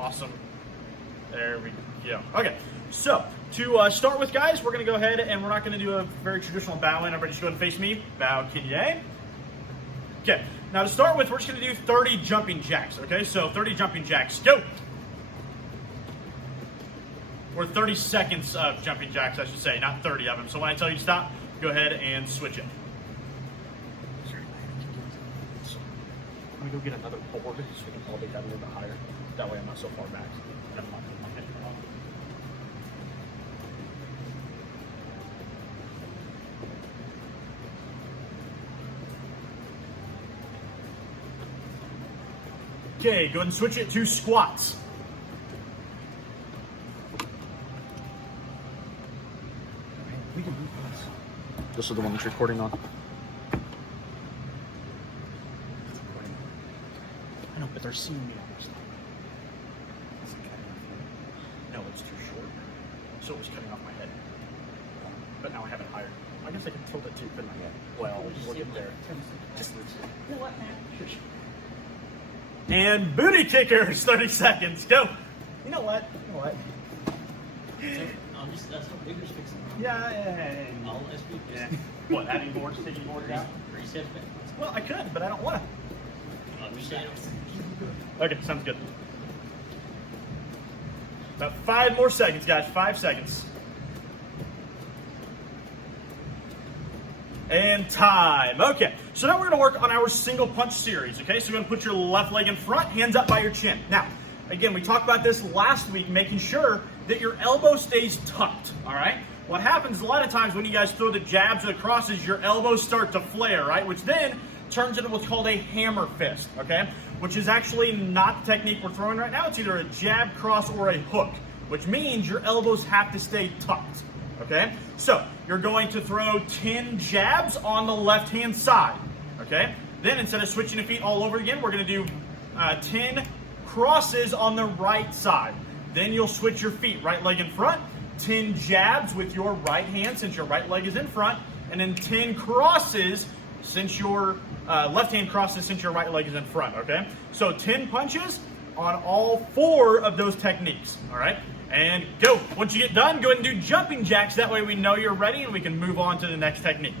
Awesome. There we go. Okay, so to start with, guys, we're going to go ahead and we're not going to do a very traditional bow in. Everybody just go ahead and face me. Bow, Kinye. Okay, now to start with, we're just going to do 30 jumping jacks. Okay, so 30 jumping jacks. Go! Or 30 seconds of jumping jacks, I should say, not 30 of them. So when I tell you to stop, go ahead and switch it. I'm going to go get another board so we can elevate that a little bit higher. That way I'm not so far back. And I'm not going to hit it off. Okay, go ahead and switch it to squats. We can move this. This is the one that's recording on. I know, but they're seeing me on this thing. No, it's too short. So it was cutting off my head. But now I have it higher. I guess I can tilt it too, couldn't I? Well, we'll get there. Just what, man? And booty kickers, 30 seconds. Go. You know what? That's what Bigger's fixing. Yeah. All SB. Yeah. What, adding boards, taking boards out? Reset. Well, I could, but I don't want Reset. to. Okay, sounds good. About 5 more seconds, guys. 5 seconds. And time. Okay, so now we're going to work on our single punch series. Okay, so you're going to put your left leg in front, hands up by your chin. Now, again, we talked about this last week, making sure that your elbow stays tucked, all right? What happens a lot of times when you guys throw the jabs or the crosses, your elbows start to flare, right? Which then turns into what's called a hammer fist, okay? Which is actually not the technique we're throwing right now. It's either a jab, cross, or a hook, which means your elbows have to stay tucked, okay? So you're going to throw 10 jabs on the left-hand side, okay? Then instead of switching the feet all over again, we're gonna do 10 crosses on the right side. Then you'll switch your feet, right leg in front, 10 jabs with your right hand since your right leg is in front, and then 10 crosses since your left hand crosses since your right leg is in front, okay? So 10 punches on all 4 of those techniques, all right? And go. Once you get done, go ahead and do jumping jacks. That way we know you're ready and we can move on to the next technique.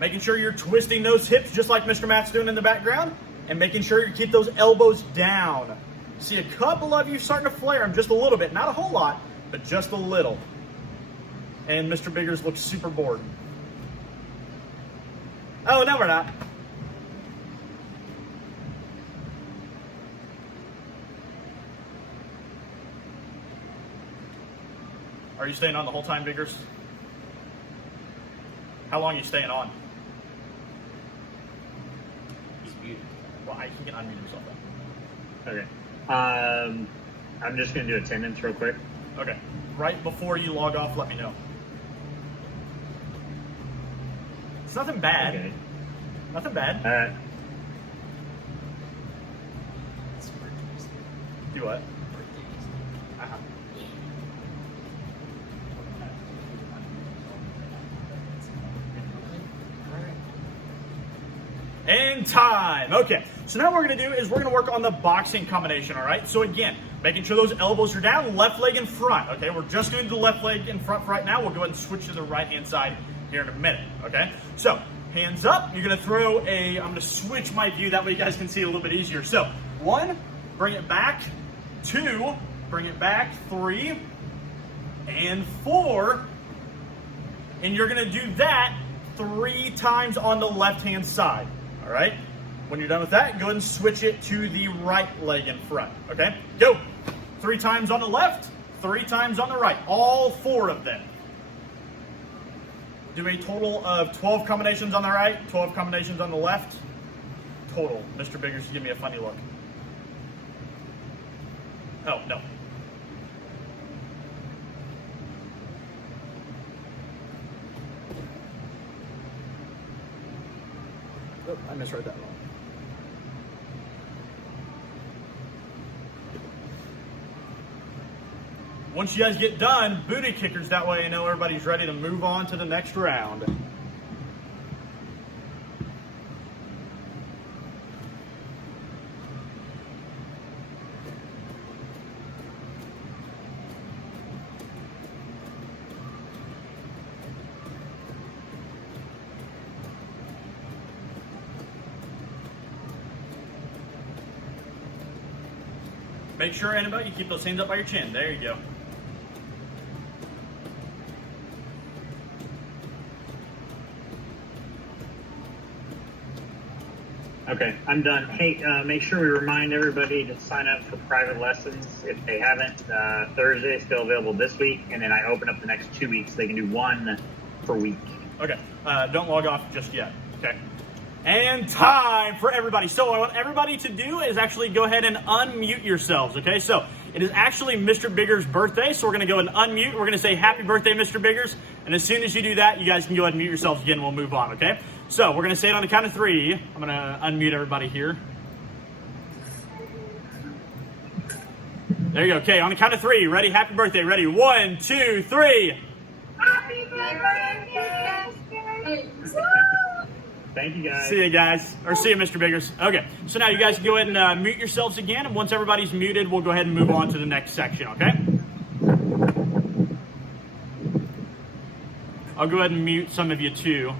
Making sure you're twisting those hips just like Mr. Matt's doing in the background, and making sure you keep those elbows down. See a couple of you starting to flare them just a little bit. Not a whole lot, but just a little. And Mr. Biggers looks super bored. Oh, no, we're not. Are you staying on the whole time, Biggers? How long are you staying on? He's muted. Well, he can unmute himself then. Okay. I'm just going to do attendance real quick. Okay. Right before you log off, let me know. It's nothing bad. Okay. Nothing bad. Do what? Uh-huh. And time. Okay, so now what we're going to do is we're going to work on the boxing combination, all right? So again, making sure those elbows are down, left leg in front, okay? We're just going to do the left leg in front for right now. We'll go ahead and switch to the right-hand side here in a minute, okay? So, hands up. You're going to throw I'm going to switch my view. That way you guys can see it a little bit easier. So, 1, bring it back. 2, bring it back. 3, and 4. And you're going to do that 3 times on the left-hand side. All right, when you're done with that, go ahead and switch it to the right leg in front, okay? Go. 3 times on the left, 3 times on the right, all 4 of them. Do a total of 12 combinations on the right, 12 combinations on the left. Total. Mr. Biggers, give me a funny look. Oh, no. Oh, I misread that wrong. Once you guys get done, booty kickers, that way I know everybody's ready to move on to the next round. Make sure, Annabelle, you keep those hands up by your chin. There you go. Okay, I'm done. Hey, make sure we remind everybody to sign up for private lessons if they haven't. Thursday is still available this week, and then I open up the next 2 weeks. They can do one per week. Okay, don't log off just yet. Okay. And time for everybody. So what I want everybody to do is actually go ahead and unmute yourselves, okay? So it is actually Mr. Bigger's birthday, so we're going to go and unmute. We're going to say happy birthday, Mr. Biggers. And as soon as you do that, you guys can go ahead and mute yourselves again and we'll move on, okay? So we're going to say it on the count of 3. I'm going to unmute everybody here. There you go. Okay, on the count of 3. Ready? Happy birthday. Ready? 1, 2, 3. Happy birthday! Thank you, guys. See you guys, or see you, Mr. Biggers. Okay, so now you guys can go ahead and mute yourselves again, and once everybody's muted, we'll go ahead and move on to the next section, okay? I'll go ahead and mute some of you too.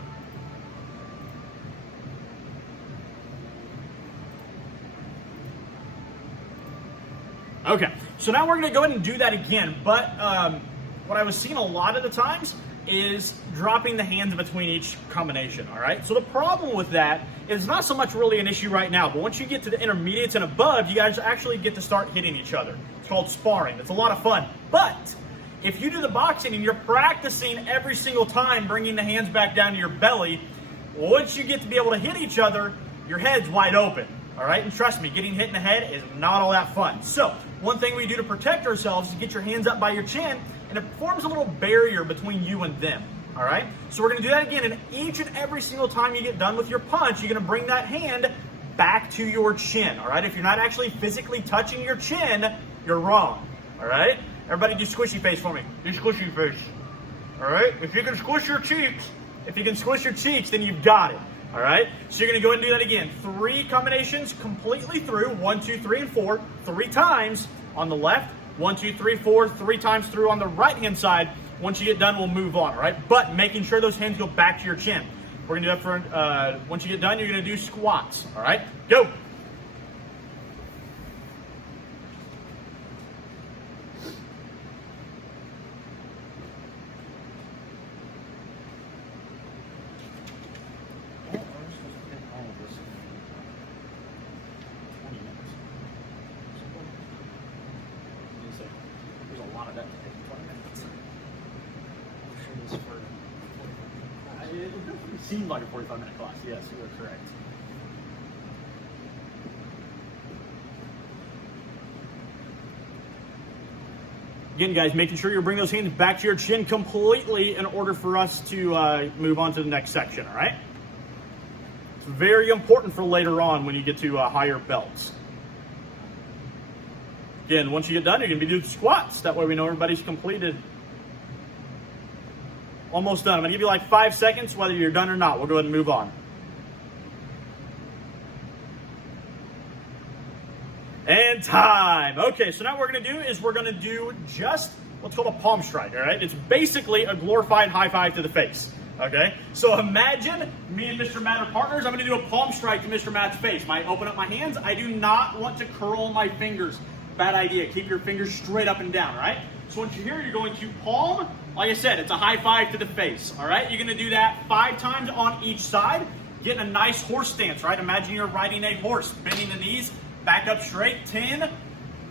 Okay, so now we're gonna go ahead and do that again, but what I was seeing a lot of the times is dropping the hands between each combination, all right? So the problem with that is not so much really an issue right now, but once you get to the intermediates and above, you guys actually get to start hitting each other. It's called sparring. It's a lot of fun. But if you do the boxing and you're practicing every single time bringing the hands back down to your belly, once you get to be able to hit each other, your head's wide open, all right? And trust me, getting hit in the head is not all that fun. So one thing we do to protect ourselves is get your hands up by your chin, and it forms a little barrier between you and them, all right? So we're gonna do that again, and each and every single time you get done with your punch, you're gonna bring that hand back to your chin, all right? If you're not actually physically touching your chin, you're wrong, all right? Everybody do squishy face for me. Do squishy face, all right? If you can squish your cheeks, then you've got it, all right? So you're gonna go ahead and do that again. 3 combinations completely through, 1, 2, 3, and 4, 3 times on the left, 1, 2, 3, 4, 3 times through on the right-hand side. Once you get done, we'll move on, all right? But making sure those hands go back to your chin. We're gonna do that for, once you get done, you're gonna do squats, all right? Go. There's a lot of that to take 20 minutes. I'm sure this for. It definitely seemed like a 45-minute class. Yes, you are correct. Again, guys, making sure you bring those hands back to your chin completely in order for us to move on to the next section, all right? It's very important for later on when you get to higher belts. Again, once you get done, you're going to be doing squats. That way we know everybody's completed. Almost done. I'm going to give you like 5 seconds, whether you're done or not. We'll go ahead and move on. And time. Okay, so now what we're going to do is we're going to do just what's called a palm strike, all right? It's basically a glorified high five to the face, okay? So imagine me and Mr. Matt are partners. I'm going to do a palm strike to Mr. Matt's face. I open up my hands. I do not want to curl my fingers. Bad idea. Keep your fingers straight up and down, all right? So once you're here, you're going to palm. Like I said, it's a high five to the face, all right? You're going to do that 5 times on each side, getting a nice horse stance, right? Imagine you're riding a horse, bending the knees, back up straight, 10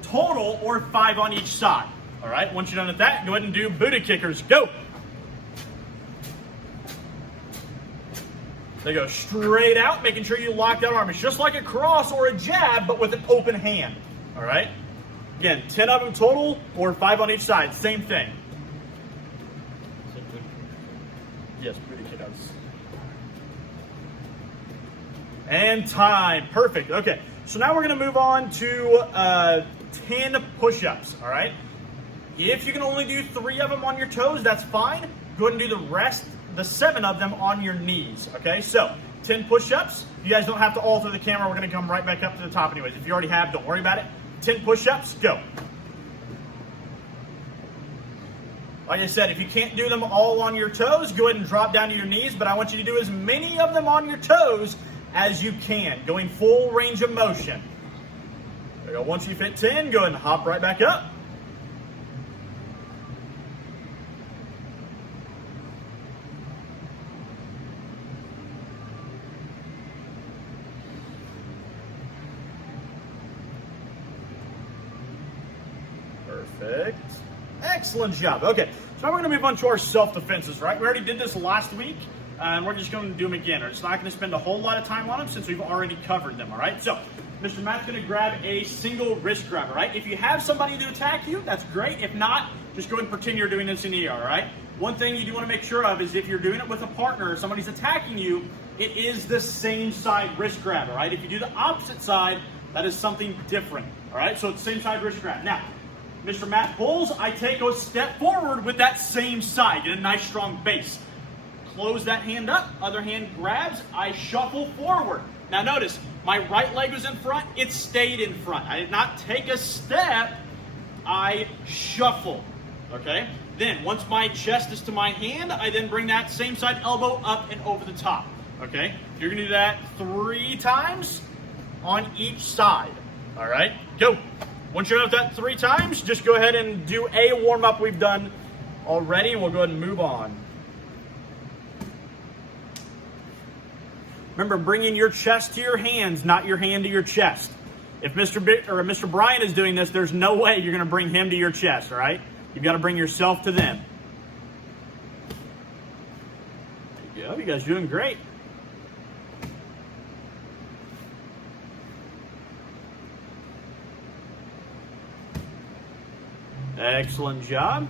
total or 5 on each side, all right? Once you're done with that, go ahead and do booty kickers. Go. They go straight out, making sure you lock that arm. It's just like a cross or a jab, but with an open hand, all right? Again, 10 of them total or 5 on each side, same thing. Yes, booty kickers. And time. Perfect. Okay. So now we're going to move on to 10 push-ups, all right? If you can only do 3 of them on your toes, that's fine. Go ahead and do the rest, the 7 of them on your knees, okay? So 10 push-ups. You guys don't have to alter the camera. We're going to come right back up to the top anyways. If you already have, don't worry about it. 10 push-ups, go. Like I said, if you can't do them all on your toes, go ahead and drop down to your knees, but I want you to do as many of them on your toes as you can, going full range of motion. There we go. Once you've hit 10, go ahead and hop right back up. Perfect. Excellent job. Okay, so now we're going to move on to our self-defenses, right? We already did this last week, and we're just going to do them again. We're just not going to spend a whole lot of time on them since we've already covered them, all right? So, Mr. Matt's going to grab a single wrist grab, all right? If you have somebody to attack you, that's great. If not, just go ahead and pretend you're doing this in the air, all right? One thing you do want to make sure of is if you're doing it with a partner or somebody's attacking you, it is the same side wrist grab, all right? If you do the opposite side, that is something different, all right? So it's same side wrist grab. Now, Mr. Matt pulls, I take a step forward with that same side, get a nice strong base. Close that hand up, other hand grabs, I shuffle forward. Now notice, my right leg was in front, it stayed in front. I did not take a step, I shuffle, okay? Then, once my chest is to my hand, I then bring that same side elbow up and over the top, okay? You're gonna do that 3 times on each side, all right? Go. Once you're done with that 3 times, just go ahead and do a warm-up we've done already, and we'll go ahead and move on. Remember, bringing your chest to your hands, not your hand to your chest. If Mr. Brian is doing this, there's no way you're going to bring him to your chest, all right? You've got to bring yourself to them. There you go. You guys are doing great. Excellent job.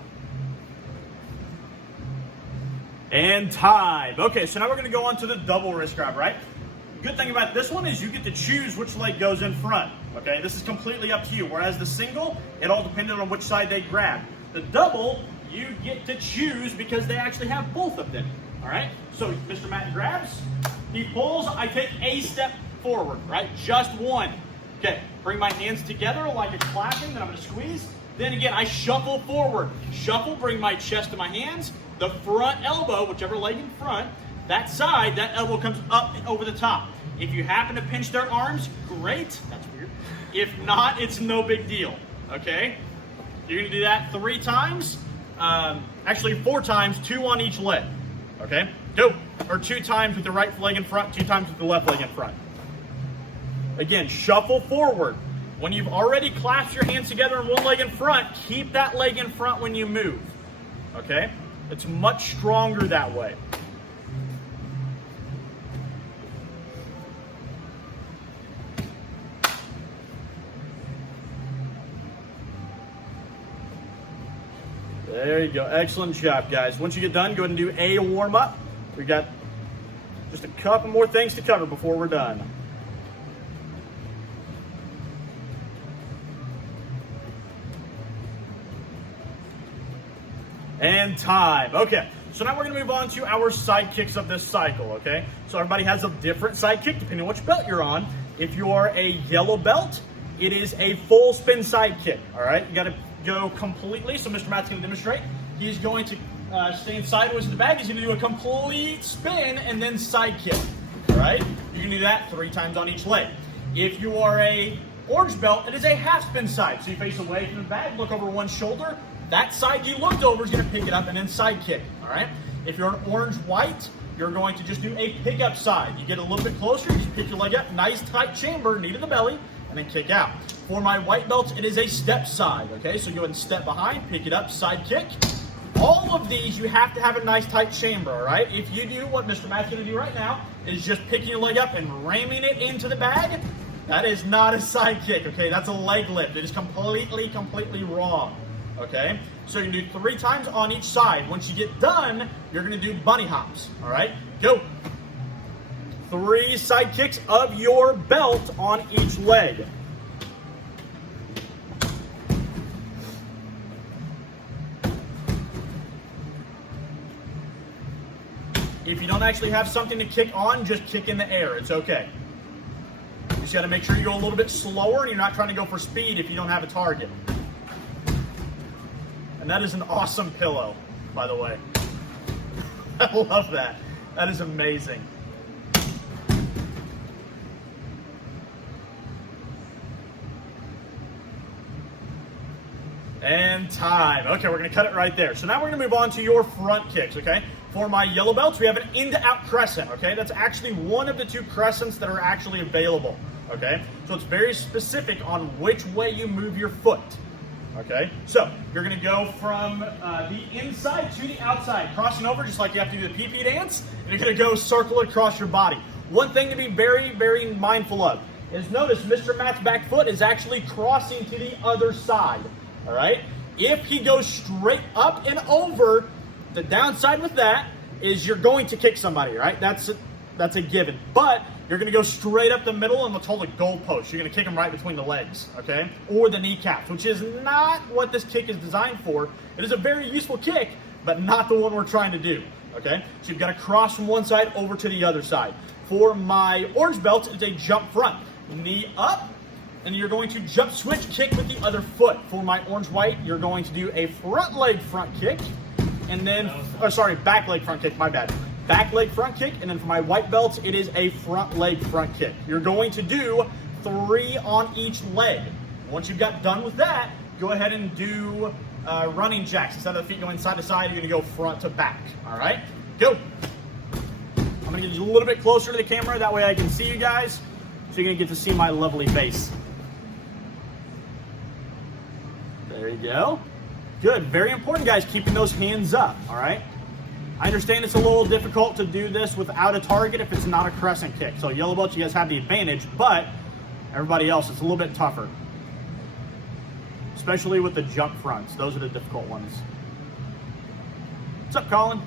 And time. Okay, so now we're going to go on to the double wrist grab, right? Good thing about this one is you get to choose which leg goes in front. Okay, this is completely up to you. Whereas the single, it all depended on which side they grab. The double, you get to choose because they actually have both of them. All right, so Mr. Matt grabs, he pulls, I take a step forward, right? Just one. Okay, bring my hands together like it's clapping, then I'm going to squeeze. Then again, I shuffle forward. Shuffle, bring my chest to my hands. The front elbow, whichever leg in front, that side, that elbow comes up and over the top. If you happen to pinch their arms, great. That's weird. If not, it's no big deal, okay? You're going to do that 3 times. Actually, 4 times, 2 on each leg, okay? Go. Or 2 times with the right leg in front, 2 times with the left leg in front. Again, shuffle forward. When you've already clasped your hands together and one leg in front, keep that leg in front when you move, okay? It's much stronger that way. There you go. Excellent job, guys. Once you get done, go ahead and do a warm-up. We've got just a couple more things to cover before we're done. And time. Okay, so now we're going to move on to our side kicks of this cycle, okay? So everybody has a different side kick depending on which belt you're on. If you are a yellow belt, it is a full spin side kick, all right? You got to go completely. So Mr. Matt's going to demonstrate. He's going to stand sideways in the bag. He's going to do a complete spin and then side kick, all right? You can do that 3 times on each leg. If you are a orange belt, it is a half spin side. So you face away from the bag, look over one shoulder. That side you looked over is going to pick it up and then side kick, all right? If you're an orange-white, you're going to just do a pickup side. You get a little bit closer, you just pick your leg up, nice tight chamber, knee to the belly, and then kick out. For my white belts, it is a step side, okay? So go ahead and step behind, pick it up, side kick. All of these, you have to have a nice tight chamber, all right? If you do what Mr. Matt's going to do right now, is just picking your leg up and ramming it into the bag, that is not a side kick, okay? That's a leg lift. It is completely wrong. Okay, so you can do 3 times on each side. Once you get done, you're going to do bunny hops. All right, go. 3 side kicks of your belt on each leg. If you don't actually have something to kick on, just kick in the air. It's okay. You just got to make sure you go a little bit slower and you're not trying to go for speed if you don't have a target. And that is an awesome pillow, by the way. I love that. That is amazing. And time. Okay, we're gonna cut it right there. So now we're gonna move on to your front kicks, okay? For my yellow belts, we have an in to out crescent, okay? That's actually one of the 2 crescents that are actually available, okay? So it's very specific on which way you move your foot, okay? So you're gonna go from the inside to the outside, crossing over just like you have to do the pee-pee dance. You're gonna go circle across your body. One thing to be very, very mindful of is notice Mr. Matt's back foot is actually crossing to the other side, all right? If he goes straight up and over, the downside with that is you're going to kick somebody, right? That's a given. But you're going to go straight up the middle and what's called a goal post. You're going to kick them right between the legs, okay? Or the kneecaps, which is not what this kick is designed for. It is a very useful kick, but not the one we're trying to do, okay? So you've got to cross from one side over to the other side. For my orange belt, it's a jump front. Knee up, and you're going to jump switch kick with the other foot. For my orange-white, you're going to do a front leg front kick, and then, back leg front kick, my bad. Back leg front kick, and then for my white belts, it is a front leg front kick. You're going to do 3 on each leg. Once you've got done with that, go ahead and do running jacks. Instead of the feet going side to side, you're gonna go front to back, all right? Go. I'm gonna get you a little bit closer to the camera, that way I can see you guys, so you're gonna get to see my lovely face. There you go. Good, very important, guys, keeping those hands up, all right? I understand it's a little difficult to do this without a target if it's not a crescent kick. So yellow belts, you guys have the advantage, but everybody else, it's a little bit tougher. Especially with the jump fronts. Those are the difficult ones. What's up, Colin?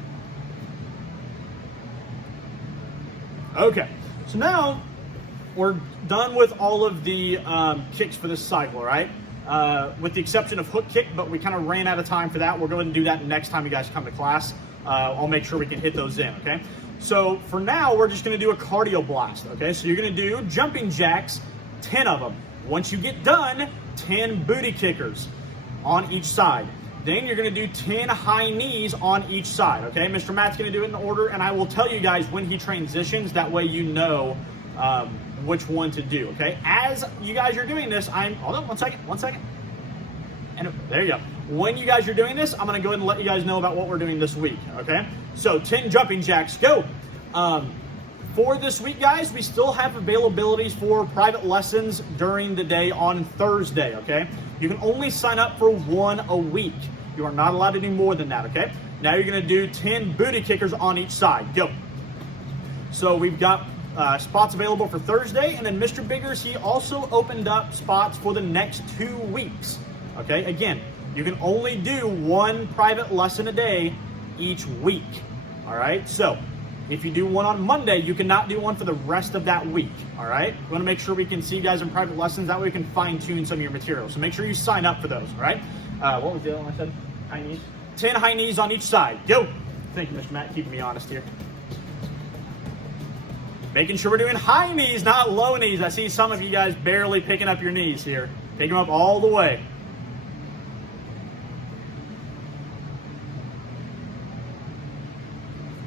Okay, so now we're done with all of the kicks for this cycle, right? With the exception of hook kick, but we kind of ran out of time for that. We'll go ahead and do that next time you guys come to class. I'll make sure we can hit those in, okay? So for now, we're just gonna do a cardio blast, okay? So you're gonna do jumping jacks, 10 of them. Once you get done, 10 booty kickers on each side. Then you're gonna do 10 high knees on each side, okay? Mr. Matt's gonna do it in order, and I will tell you guys when he transitions, that way you know which one to do, okay? As you guys are doing this, hold on, one second. And there you go. When you guys are doing this, I'm gonna go ahead and let you guys know about what we're doing this week, okay? So 10 jumping jacks, go. For this week, guys, we still have availabilities for private lessons during the day on Thursday, okay? You can only sign up for 1 a week. You are not allowed to do more than that, okay? Now you're gonna do 10 booty kickers on each side, go. So we've got spots available for Thursday, and then Mr. Biggers, he also opened up spots for the next 2 weeks, okay? Again, you can only do 1 private lesson a day each week, all right? So if you do 1 on Monday, you cannot do 1 for the rest of that week, all right? We want to make sure we can see you guys in private lessons. That way we can fine-tune some of your materials. So make sure you sign up for those, all right? What was the other one I said? High knees? 10 high knees on each side. Go. Thank you, Mr. Matt, keeping me honest here. Making sure we're doing high knees, not low knees. I see some of you guys barely picking up your knees here. Pick them up all the way.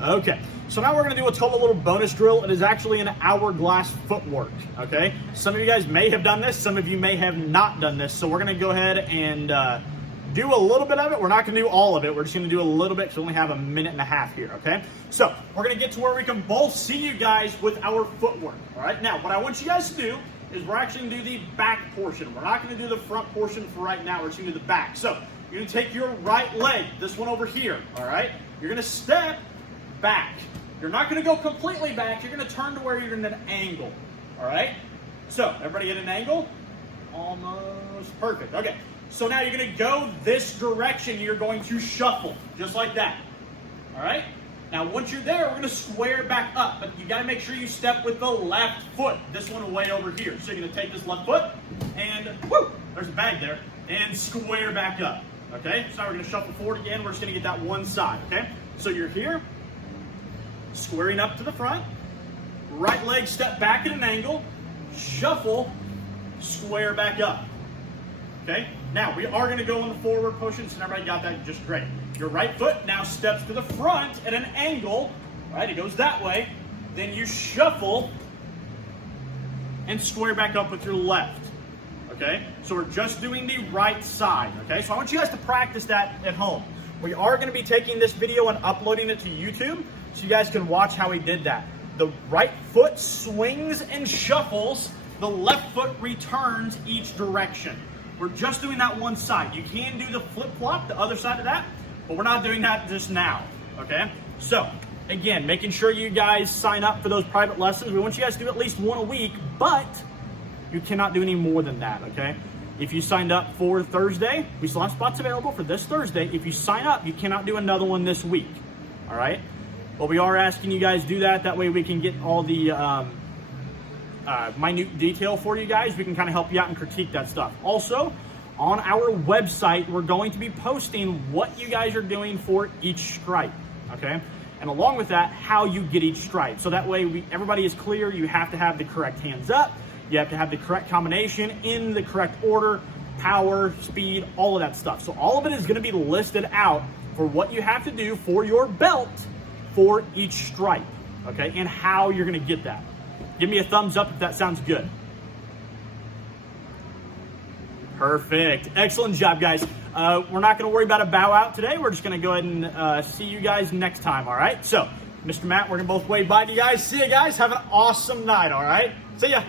Okay, so now we're gonna do a total little bonus drill. It is actually an hourglass footwork, okay? Some of you guys may have done this, some of you may have not done this, so we're gonna go ahead and do a little bit of it. We're not gonna do all of it, we're just gonna do a little bit because we only have 1.5 minutes here, okay? So, we're gonna get to where we can both see you guys with our footwork, all right? Now, what I want you guys to do is we're actually gonna do the back portion. We're not gonna do the front portion for right now, we're just gonna do the back. So, you're gonna take your right leg, this one over here, all right? You're gonna step back. You're not going to go completely back. You're going to turn to where you're in an angle. All right? So, everybody at an angle? Almost perfect. Okay. So now you're going to go this direction. You're going to shuffle, just like that. All right? Now, once you're there, we're going to square back up. But you got to make sure you step with the left foot. This one way over here. So you're going to take this left foot and, whoo, there's a bag there, and square back up. Okay? So now we're going to shuffle forward again. We're just going to get that one side. Okay? So you're here. Squaring up to the front, right leg step back at an angle, shuffle, square back up. Okay, now we are going to go in the forward motion, so everybody got that just great. Your right foot now steps to the front at an angle, right? It goes that way. Then you shuffle and square back up with your left. okay? So we're just doing the right side, okay? So I want you guys to practice that at home. We are gonna be taking this video and uploading it to YouTube so you guys can watch how he did that. The right foot swings and shuffles, the left foot returns each direction. We're just doing that one side. You can do the flip-flop, the other side of that, but we're not doing that just now, okay? So, again, making sure you guys sign up for those private lessons. We want you guys to do at least one a week, but you cannot do any more than that, okay? If you signed up for Thursday, we still have spots available for this Thursday. If you sign up, you cannot do another one this week, all right? But we are asking you guys do that. That way we can get all the minute detail for you guys. We can kind of help you out and critique that stuff. Also, on our website, we're going to be posting what you guys are doing for each stripe, okay? And along with that, how you get each stripe. So that way everybody is clear. You have to have the correct hands up. You have to have the correct combination in the correct order, power, speed, all of that stuff. So all of it is going to be listed out for what you have to do for your belt for each stripe, okay? And how you're going to get that. Give me a thumbs up if that sounds good. Perfect. Excellent job, guys. We're not going to worry about a bow out today. We're just going to go ahead and see you guys next time, all right? So, Mr. Matt, we're going to both wave bye to you guys. See you guys. Have an awesome night, all right? See ya.